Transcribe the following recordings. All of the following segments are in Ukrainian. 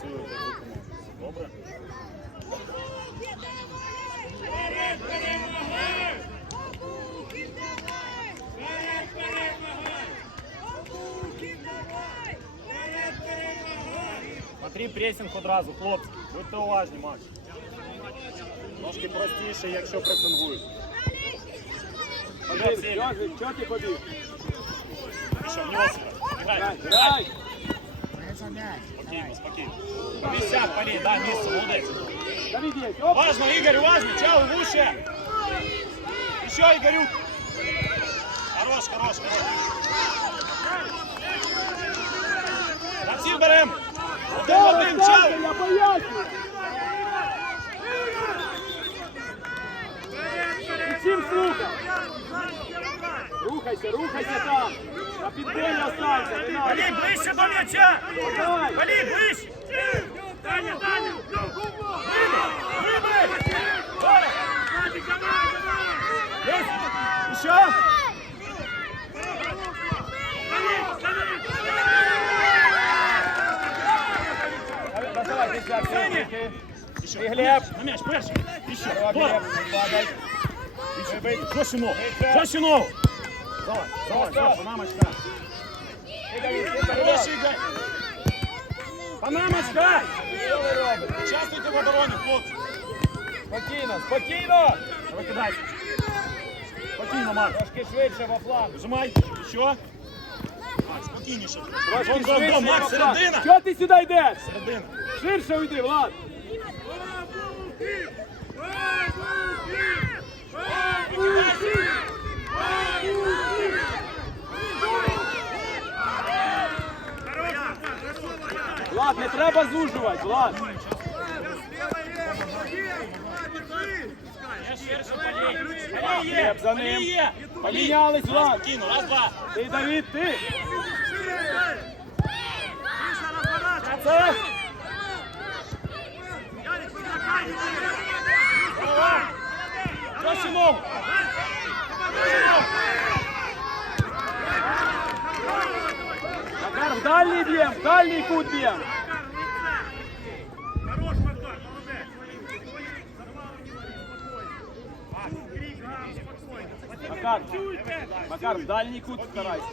посилити руку. Добре? Смотри, пресінг одразу, хлопці. Будьте уважні, Макс. Трошки простіше, якщо пресингують. Чого ти побіг? Пішов, в нього. Грай, Грай! Спокійно, спокійно. Висяк, полей, да, місце, молодець. Давид є! Оп! Важно, Игорь, важно, чал, выше. Еще, Игорюк. Хорош, хорош, хорош. Всі берем. Один в один, чал. Я поясню! Всім слухай! Рухайся, рухайся там! На підборі останься, надо! Ближче до м'яча. Давай! Ближче. Даня, Даня. Давай. Есть. Еще. Давай, руки. Еще. И Глеб. На мяч, перший. Еще. Давай, падай. Ногу. Жестче ногу. Давай, давай, давай, Панамочка. Хороший. Що ви робите? Участвуйте в обороні, хлопці. Спокійно, спокійно! Не викидайся. Спокійно, Марк. Трошки швидше во фланг. Нажимай. Що? Марк, спокійніше. Трошки Гол, гол, швидше во Марк, середина. Чого ти сюди йдеш? Середина. Ширше уйди, Влад! Влад, не треба зужувати, Влад! Глеб за ним. Помінялись, Влад! Раз, два. Ти, Давид, ти! Це. Голова. Жестче ногу. Макар, в дальній б'єм, в дальній кут б'єм! Макар, Макар, в дальній кут старайся.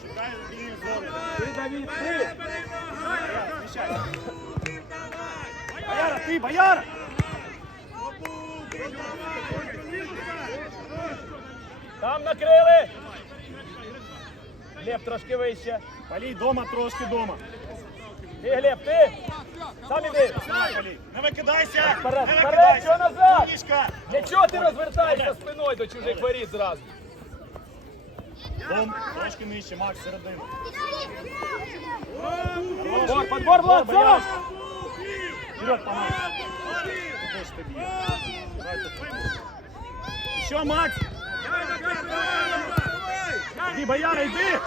Ти, Давид, ти! Бояра, ти, бояра. Там накрили! Глеб, трошки вище. Полей дома, трошки дома. Ти, Глеб, ти! Сам іди! Не викидайся. Вперед, Не вперед, викидайся. що назад? Для чого ти розвертаєшся спиною до чужих воріт зразу? Дом, трошки нижче, Макс, середину. Подбор, подбор, Влад, зараз! Вперед. Давай тут. Еще, Макс! Иди, бояра, иди!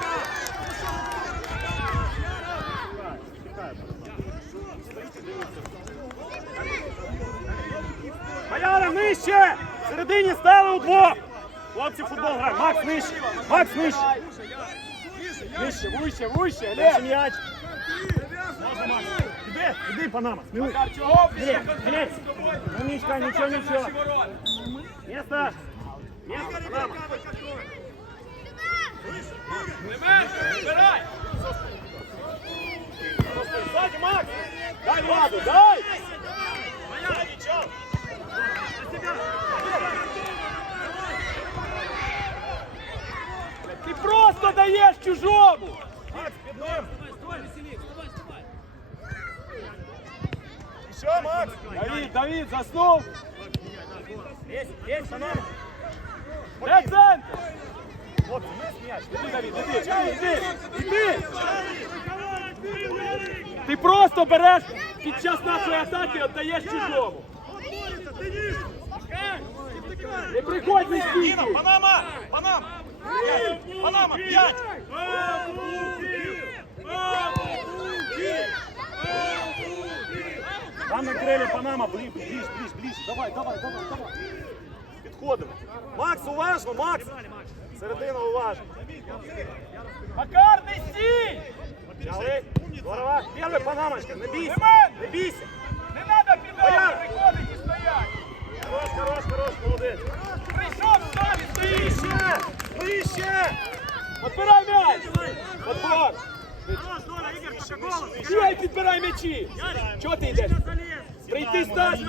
Бояра, нижче! В середині стали удвох! Хлопці, футбол грають. Макс, нижче! Макс, нижче! Вище, вище, вище, Дальше м'яч! Можна, Макс! Іди, іди, Панама! Макар, чого Глеб, б'єш? Глеб! Умничка, ничего, ничего! Место! Сзади, Макс! Дай Владу, дай! Сзади, чел! Ти просто даєш чужому! Макс, під ним! Еще, Макс! Давид, Давид, заснув! Есть, есть, Панама! Де центр? Хлопці, є м'яч! Іди, Давид, іди, іди, іди! Ти просто береш під час нашої атаки віддаєш чужому! Не приходь не стійки! Панама! Панама! Панама, п'ять! Там накрили Панама, ближ, ближ, ближ, ближ. Давай, давай, давай, давай. Підходимо. Макс, уважно, Макс! Середина уважно. Макар, не стій! Взяли. Здорово. Панамочка. Не бійся. Не бійся. Не надо педали приходити і стояти. Хорош, хорош, хорош, молодець. Прийшов, стали, стоїть. Ближче, ближче. Отбирай м'яч. Отбор. Хорош, Доля, Ігор, ще підбирай м'ячі? Чого ти йдеш? Прийти, стати.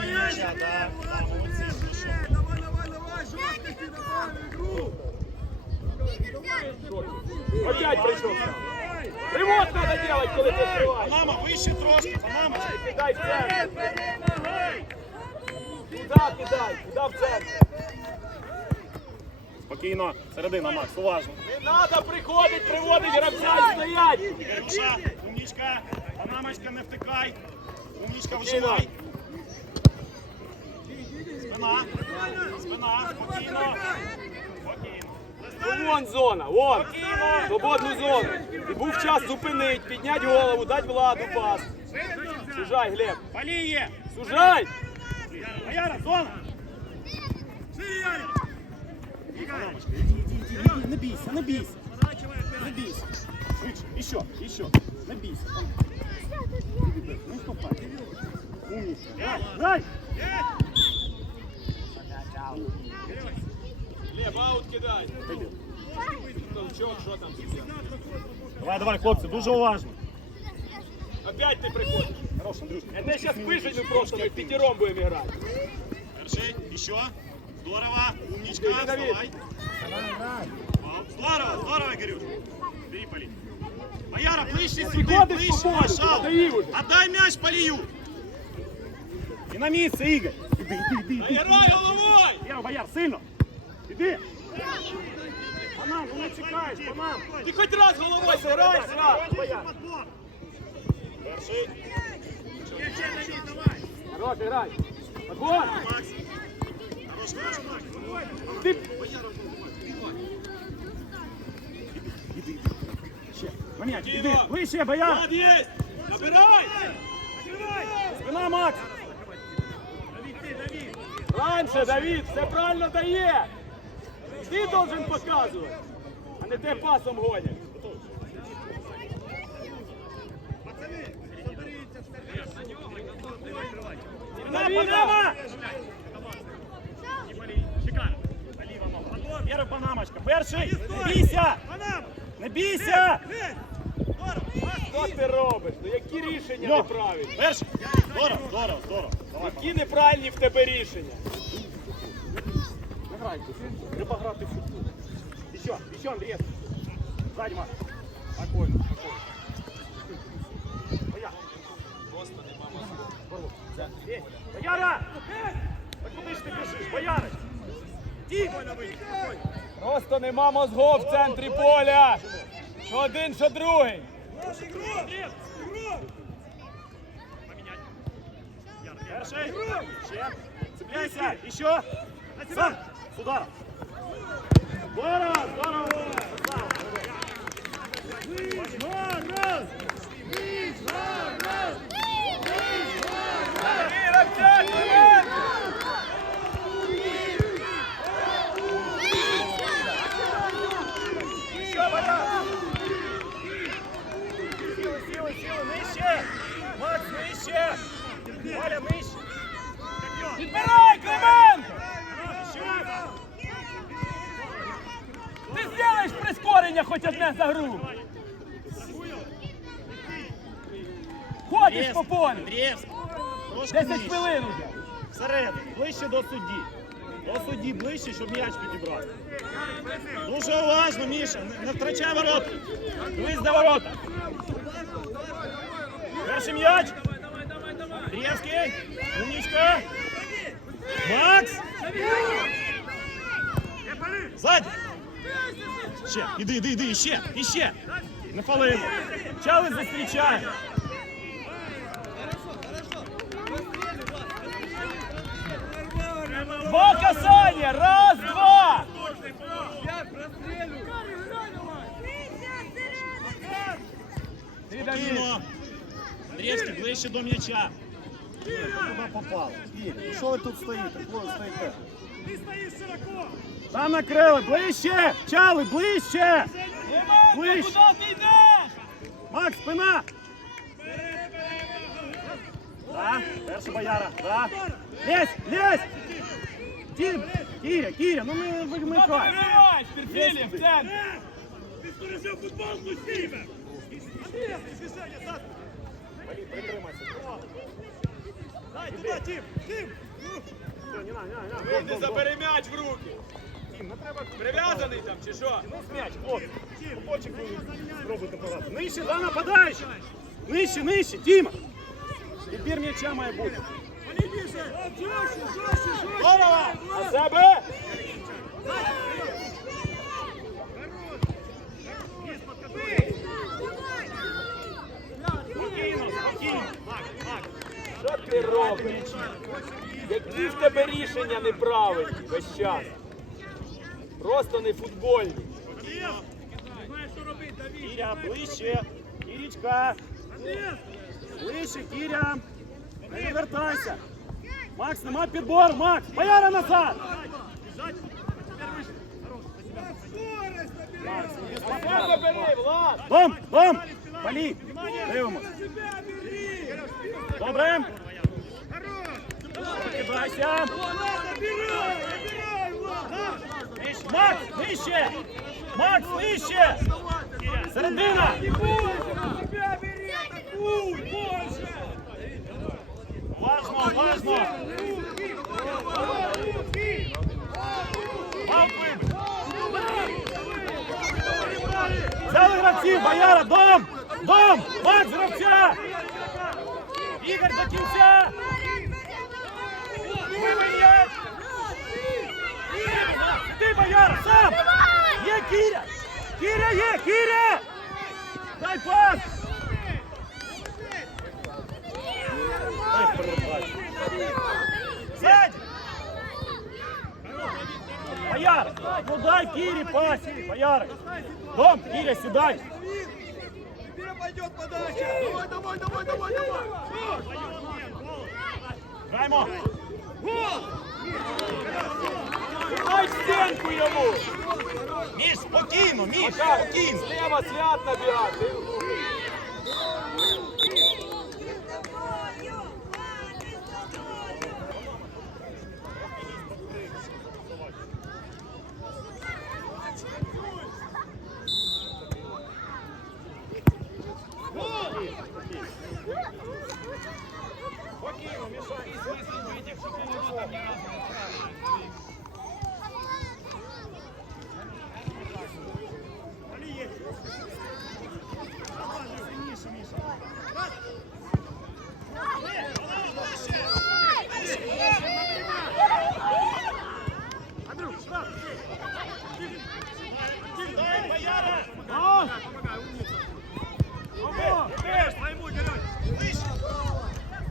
Опять прийшов. Ривок треба робити, коли ти відкриваєш. Панама, вище трошки, Панама. Кидай в центр. Куда кидай? Куда в центр? Спокійно, середина, Макс, уважно. Не треба приходить, приводить гравця і стоять. Ігорюша, умнічка, Панамочка, не втикай. Умнічка, Спокійно. Спина, спина, спокійно. Спокійно. Ну вон зона, вон. Свободну зону. І був час зупинити, підняти голову, дати владу пас. Сужай, Глеб. Поліє. Сужай! Аяра, зона. Панамочка, іди, іди, іди, іди, не бійся, не бійся. Не бійся. Швидше, іще, іще. Не бійся. Не ступай. Умнічка. Грай, грай. Глеб, аут кидай. Толчок, що там? Давай, давай, хлопці, дуже уважно. Опять ти приходиш. Хорош, Андрюш. Я тебе зараз виженю просто, ми п'ятером будемо грати. Держи, еще. Здорово, умничка, Иди, Давид. вставай. Вау, Здорово, здорово, Игорюш. Бери, Поли. Бояра, ближче сюди, Приходиш ближче, свободу, пожалуйста. подай уже. Отдай мяч Полию. І на місце, Ігор. Іди, іди, іди, іди. Грай головою! Бояр, бояр, сильно. Іди. Панам, ну не чекаєш, панам. Ти хоч раз головою зіграй, сразу. Бояр. Перший. Хорош, грай. Подбор. Хорош, хорош, Макс. Ти... Іди, іди. Ще. На іди. Ближче, бояр. Влад! Набирай! Спина, Макс. Раніше, Давид, все правильно дає. Ти должен показувати, а не те пасом гонять. На, Панама! Віра Панамочка. Перший. Не бійся! Не бійся! Що ти робиш? Ну які рішення неправильні? Перший. Здорово, здорово, здорово. Давай, Які неправильні в тебе рішення? Не грайте. Треба грати в футбол. Еще, еще, Андрей. Сзади, Макс. Спокойно, спокойно. Бояр. Просто не мама. Бояра! Та куди ж ти біжиш? Бояра! Ті! Просто нема мозгов в центрі поля. Що один, що другий. Перший. Ще. Цепляйся. Еще. Сам. Сюда. Здорово, здорово. Перший м'яч. Андрієвський. Умничка. Макс. Ззаді. Ще, іди, іди, іди, іще, іще. Не фалимо. Чали зустрічає. Два касання. Раз, два. Спокійно. Андрієвський, ближче до м'яча. Куди попало? Ігор, ну що ви тут стоїте? Хлопці стоїте? Там накрили, ближче! Чали, ближче! Клименко, Ближче. куди ти йдеш? Макс, спина! Да, перша бояра, да. Лезь, лезь! Кір, Кіря, Кіря, ну не Куди ти вимикай. вириваєш? Перфілів, в центр. Полі, Притримайся. Дай, туди, Тім, Тім! Все, не на, не на. Вийди, забери м'яч в руки. Тім, не треба Прив'язаний там чи що? Ось м'яч, от. Купочек спробуйте подати. Нижче, за нападаючий. Нижче, нижче, Діма. Підбір м'яча має бути. Голова! На себе! Спокійно, спокійно. Мак, Мак. Що ти робиш? Які в тебе рішення неправильні весь час? Просто не футбольні. Кіря, ближче. Кірічка. Ближче, Кіря. Не. Макс, нема підбору, Макс. Бояра назад. Влад! Дом, дом. Дивимось. Добре. Кидайся. Макс, нижче. Макс, нижче. Середина. Важно, важно. Взяли гравців, бояра, дом! Дом! Макс, гравця! Ігор до кінця! Вибий! Ти, бояра, сам! Є Кіря! Кіря є, Кіря! Дай пас! Сядь! Бояр, ну дай Кире пас, Бояр. Дом, Киря, сюда. Тебе пойдет подача. Давай, давай, давай, давай, давай. Граємо. Дай стінку йому! Міш, спокійно, Міш, спокійно. Слева свят набігати.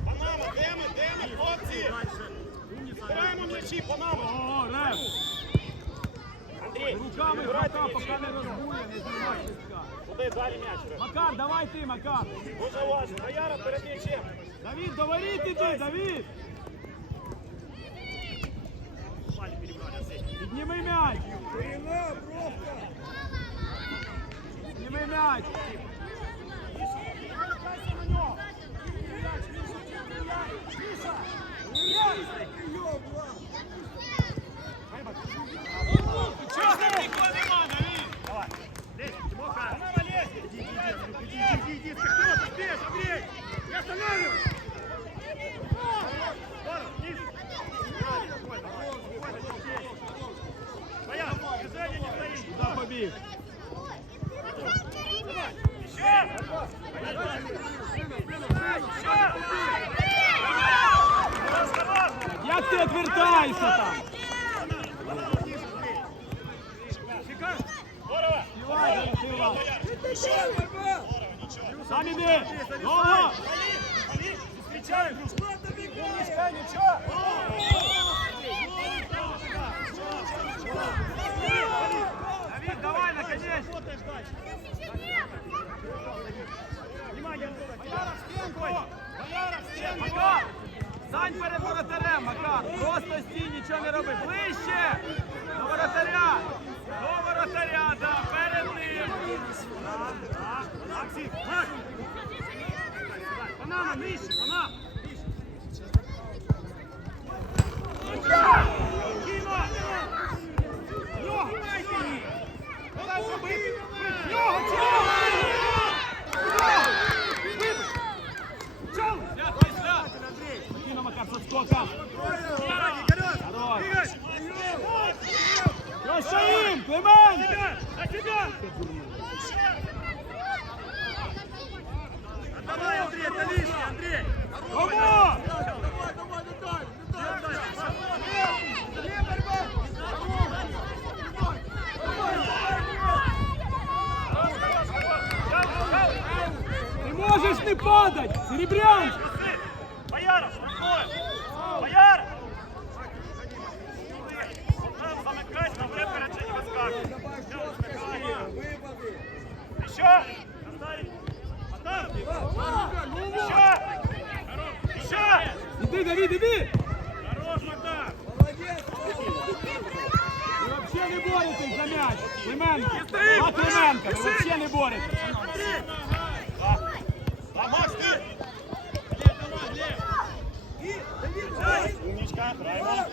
Панама, де ми, де ми, хлопці? М'ячі, Панама. Андрій. Макар, давай ти, Макар. Давид, говоріть іди, Давид. Підніми м'яч. Підніми м'яч. Давай. Лезь, Тимоха. Панама, лезь. Иди, иди, иди, иди, иди, иди, вперед, успеешь, Андрей. Не останавливайся. Здорово, вниз. Правильно, спокойно, спокойно, не успеешь. Бояр, движение не стоит. Куди побіг? Давай. Еще. Еще. Як ти відвертаєшся там? Здорово. Співай, Ярослава. Здорово, ничего. Сам іди. Нога. Встречаем. Умничка, ничего. Давид, давай, наконец. Внимание, Бояров, стенку. Бояров, стенку. Макар, стань перед воротарем, Макар. Просто стій, нічого не роби. Ближче. До воротаря. До воротаря, да, перед ним. Максим, Макс. Панама, нижче, Панама. Кіно. Нього. Давай, побий. Нього, чого? скоком. Хорош. Що стоїм, Климент? Давай, Андрей, это лишнее, Андрей! Кому? Давай, давай, давай! Андрей, борьба! Ти можеш не падать, Серебрянськ. Бояров, Бояр! Замыкайся, на випередження вискакуй. Еще! Еще! Еще! Іди, Давід, іди. Хорош, Макдар! Ви взагалі не боретесь за м'яч. Клименко. А Клименко, ви взагалі не боретесь. А, Макс, ты! Умничка.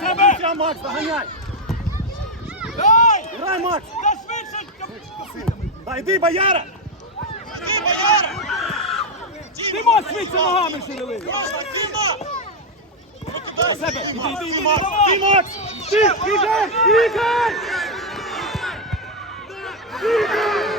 Себе. Все, Макс, доганяй. Дай! Грай, Макс. Та швидше! Да, йди, Бояра. Ты, Бояр! Ти можеш швидше ногами шевелити. Активно! На себе. Іди, іди, іди, Макс, давай. ти, Макс. Ти, Ігор, Ігор. Один.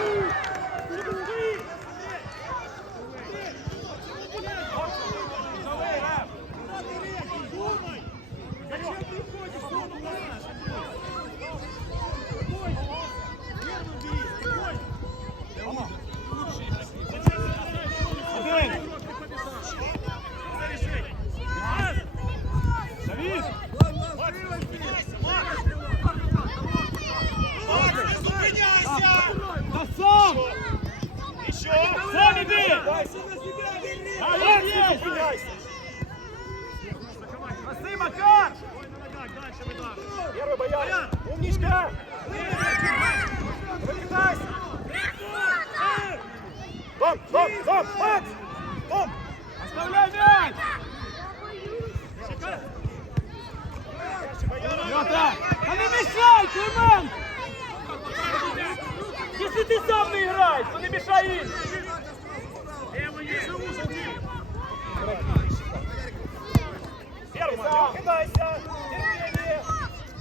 Кидайся.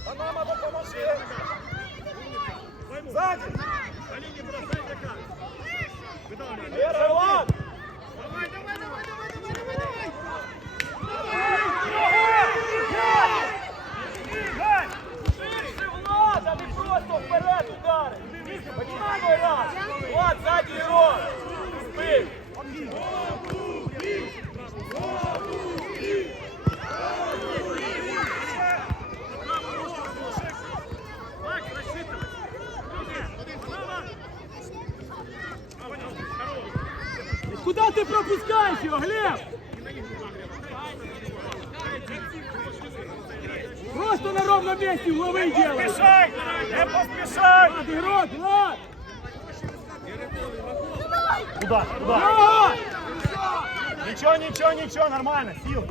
Панама, допоможи. Сзади. Первый, Влад. Ширше, опускаешь его, Глеб! Просто на ровном месте угловые делай! Не поспешай! Не поспешай! Влад, рот, Влад! Куда? Куда? Влад! Ничего, ничего, ничего, нормально, сил!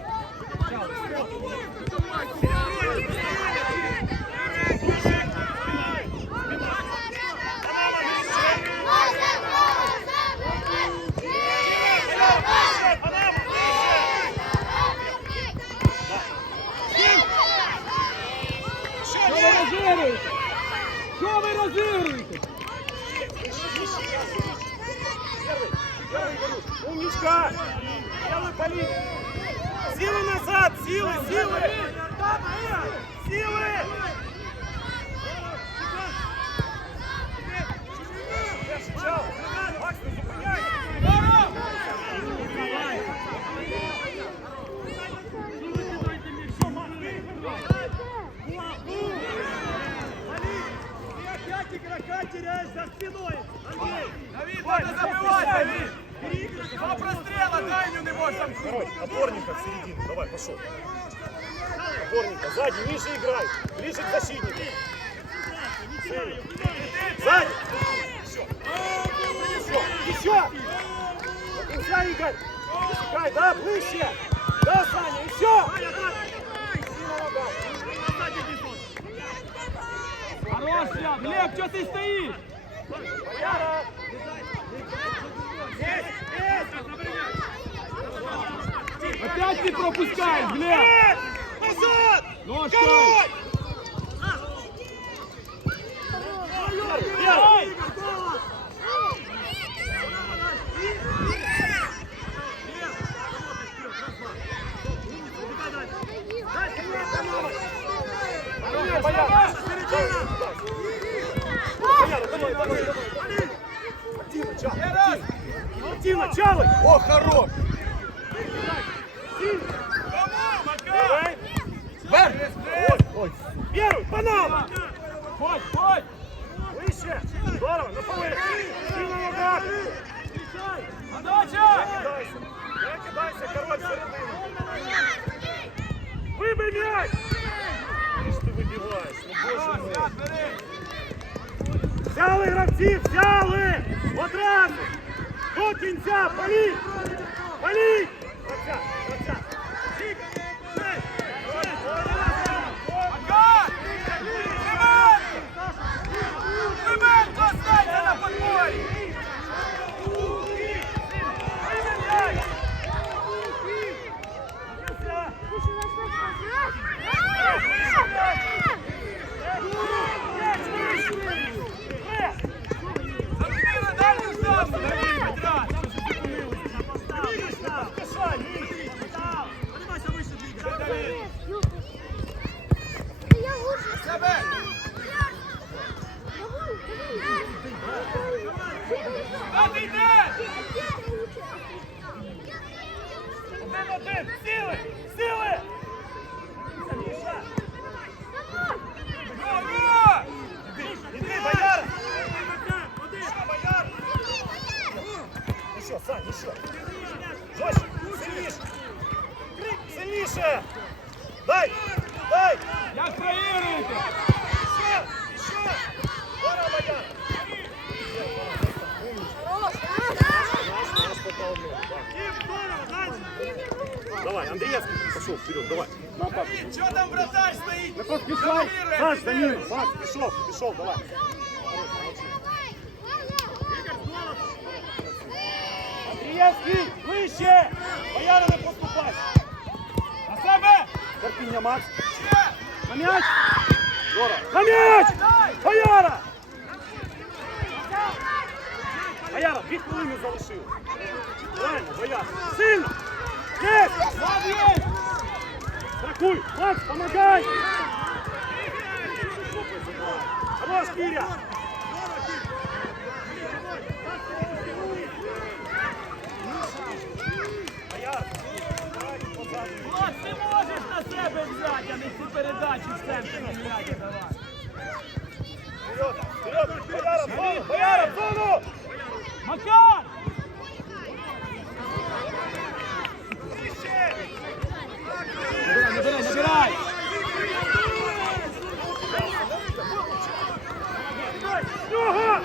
Игорюш. Умничка. Белый по линии. Силы назад, силы, силы. Силы. Здесь, здесь. Опять М'яч ти пропускаєш, Глеб! Назад! Ножкою! Король! Дай! Бояра, давай, давай, давай. Активно, Чалый, активно, Чалый. О, хорош! Первый, банан. Ходь, ходь! Выше. Здорово, на полы. Ты на ногах. Подача! Кидайся. Не кидайся, король, середину. Выбей мяч. Видишь, ты выбиваешь. Ну, боже мой. Взяли гравці, взяли! Одразу! До кінця, паліть! Паліть! На кот пішов. Саш, за ним. Макс, пішов, пішов, давай. Андреевский, ближче! Бояра не поступай. На себе! Терпіння, Макс. На м'яч! Жора. На м'яч! Бояра! Бояра, дві хвилини залишили. Правильно, Бояра. Сильно! Есть! Молодець! Страхуй! Макс, помогай! Хорош, давай, ти можеш на себе взяти, а не ці передачі в центрі м'яча давати. Вперед, вперед! Бояра, в зону! Бояра, в зону! Макар! Набирай, набирай, набирай! Нього!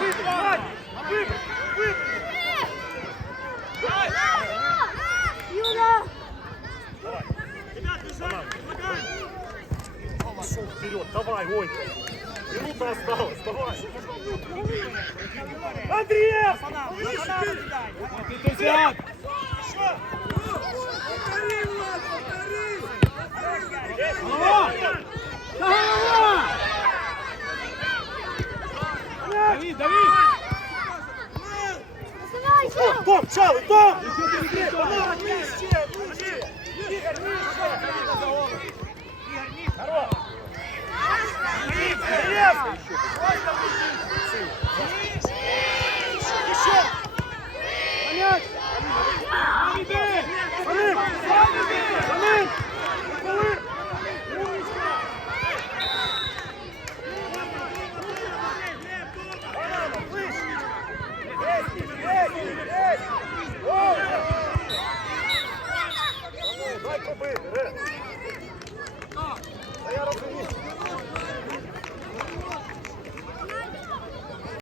Вибивай! Вибив! Вибив! Давай. Пошел вперед, давай, ой. Минута осталась, давай. Андреев! Ти взяв! Голова! Та голова! Давид, дави! О, Том, Чалый, Том! Помогай, ближче, ближче! Игорь, ближче! Хорош! Андреев!